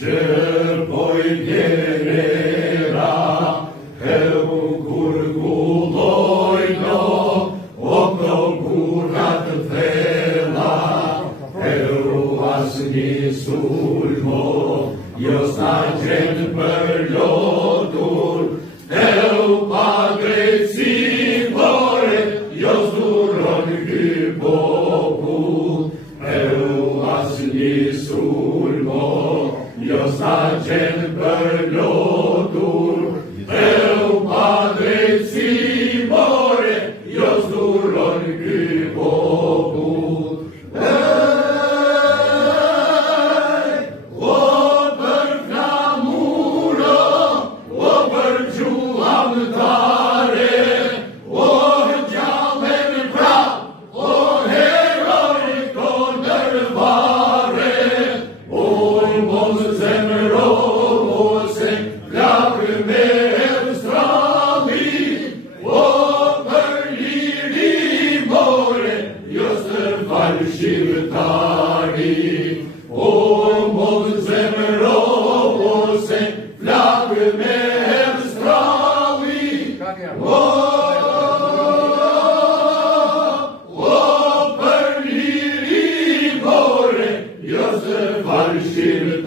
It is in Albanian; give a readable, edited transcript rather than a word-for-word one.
Shërpoj djerera, heu kur gullojno, o këto kurat thella, heu as një sulmo, jo sa qenë për lotur, heu pa drejtësi more, jo zduron ky popull, heu as një sulmo, jo sa qenë për lotur, heu pa drejtësi more, jo zduron ky popull. O për flamuro, o për gjullamtare, o gjallën prap, o heroj kondërvare, o mos zemro, ose flakë me strali, o për liri more, jo stërfal shqiptari, o mos zemro, ose flakë me strali, o për liri more, jo stërfal shqiptari.